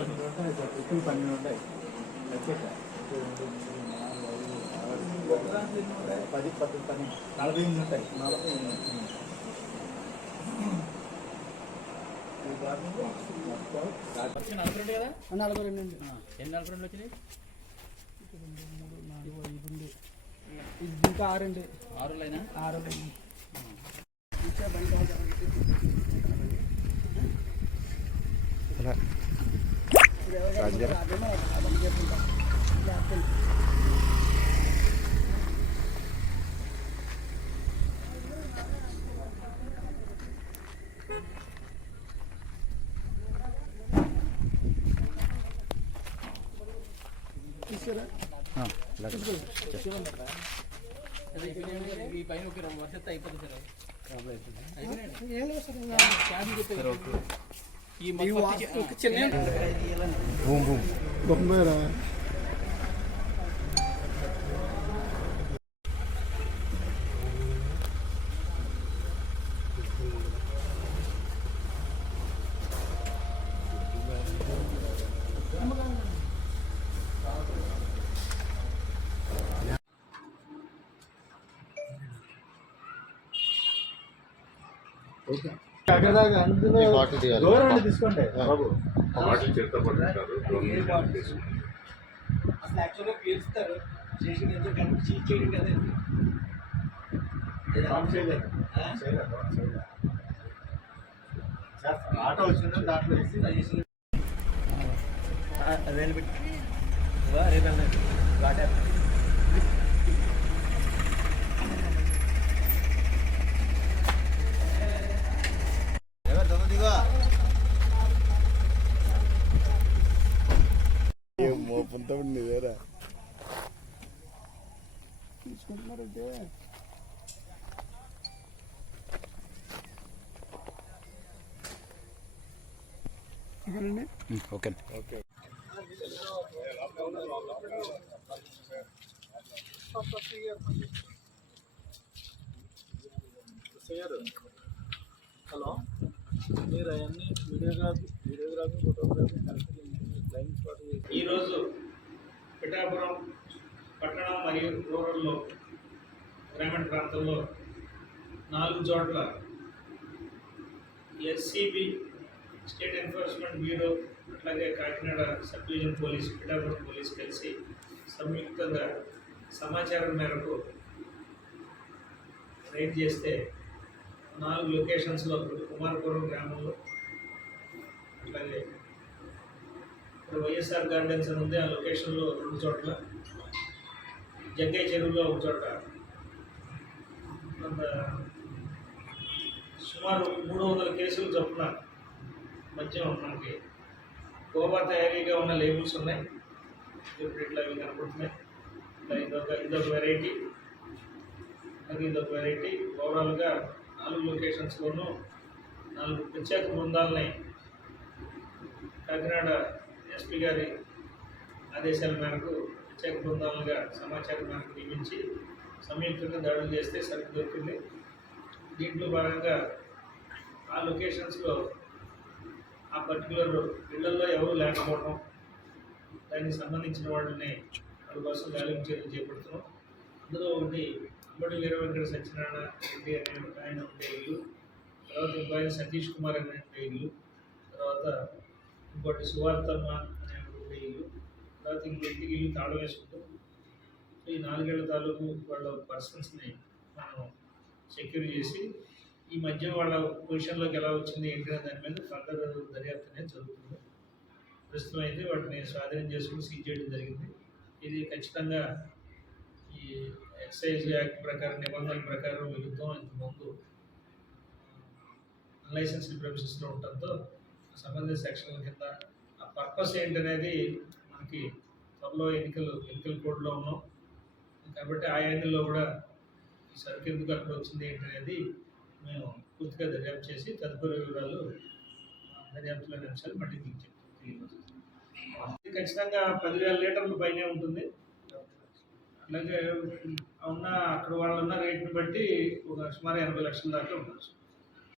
12 ఉంటాయి. 10, 48 ఉంటాయి. 42 కదా? 42 అండి. ఎన్ని 42 వచ్చినాయి? ఇంకా 6 అండి. 6 లైనా? 6 లైన్. ఈ పైన ఒక వర్షం అయిపోతుంది సార్. తీసుకోండి బాబు. అసలు యాక్చువల్గా పేరుస్తారు స్టేషన్ ఎందుకు చీట్ చేయడం కదండి. ఆటో వచ్చిందని దాంట్లో వేసి వేలు పెట్టి మోపంతా ఉంది వేరే తీసుకుంటున్నారంటే ఓకే ఓకే. హలో, మీరు అవన్నీ వీడియోగ్రఫీ ఫోటోగ్రఫీ ఈరోజు పిఠాపురం పట్టణం మరియు రూరల్లో గ్రామీణ ప్రాంతంలో 4 చోట్ల ఎస్సీబీ స్టేట్ ఎన్ఫోర్స్మెంట్ బ్యూరో అట్లాగే Kakinada sub division police Pithapuram police కలిసి సంయుక్తంగా సమాచారం మేరకు రైడ్ చేస్తే 4 లొకేషన్స్లో కుమారపురం గ్రామంలో అట్లాగే ఇక్కడ వైఎస్ఆర్ గార్డెన్స్ అని ఉంది, ఆ లొకేషన్లో 2 చోట్ల, జగ్గయ్య చెరువులో 1 చోట, సుమారు 300 కేసులు చొప్పున మధ్య మనకి గోవా తయారీగా ఉన్న లేబుల్స్ ఉన్నాయి. ఇట్లా అవి కనపడుతున్నాయి. ఇదొక వెరైటీ, అలాగే ఇదొక వెరైటీ. ఓవరాల్గా 4 లొకేషన్స్లోనూ 4 ప్రత్యేక బృందాలని కాకినాడ ఎస్పీ గారి ఆదేశాల మేరకు ప్రత్యేక బృందాలుగా సమాచారం మేరకు నియమించి సంయుక్తంగా దాడులు చేస్తే సరుకు దొరికింది. దీంట్లో భాగంగా ఆ లొకేషన్స్లో ఆ పర్టికులర్ ఇళ్లలో ఎవరు లేకపోవడం, దానికి సంబంధించిన వాళ్ళని వాళ్ళ కోసం గాలింపు చర్యలు చేపడుతున్నాం. అందులో ఒకటి అంబడి వీర వెంకట సత్యనారాయణ రెడ్డి అనే ఆయన ఉండే ఇల్లు, తర్వాత ఇంకో ఆయన సతీష్ కుమార్ అనే ఇల్లు, తర్వాత ఇంకోటి సువార్తమ్మ అనే ఉండే ఇల్లు, తర్వాత ఇంకొకటికి ఇల్లు తాళం వేసుకుంటాం. సో ఈ 4 ఏళ్ల తాలూకు వాళ్ళ పర్సన్స్ని మనం సెక్యూర్ చేసి ఈ మధ్య వాళ్ళ పొజిషన్లోకి ఎలా వచ్చింది ఏంటి అనే దాని మీద ఫర్దర్ దర్యాప్తు అనేది జరుగుతుంది. ప్రస్తుతం అయితే వాటిని స్వాధీనం చేసుకుని సీజ్ చేయడం జరిగింది. ఇది ఖచ్చితంగా ఈ ఎక్సైజ్ యాక్ట్ ప్రకారం నిబంధనల ప్రకారం విరుద్ధం. ఇంతకుముందు అన్లైసెన్స్డ్ ప్రెమిసెస్లో ఉండటంతో సంబంధిత సెక్షన్ల కింద ఆ పర్పస్ ఏంటనేది మనకి త్వరలో ఎన్నికల కోడ్లో ఉన్నాం కాబట్టి ఆ యాంగిల్లో కూడా ఈ సరుకు ఎందుకు అక్కడ వచ్చింది ఏంటనేది మేము పూర్తిగా దర్యాప్తు చేసి తదుపరి వివరాలు దర్యాప్తులోని అంశాలు మళ్ళీ తెలియజేస్తాం. ఖచ్చితంగా 10,000 లీటర్ల పైనే ఉంటుంది. అలాగే ఉన్న అక్కడ వాళ్ళున్న రేట్ని బట్టి ఒక సుమారు 80 లక్షల దాకా ఉండొచ్చు.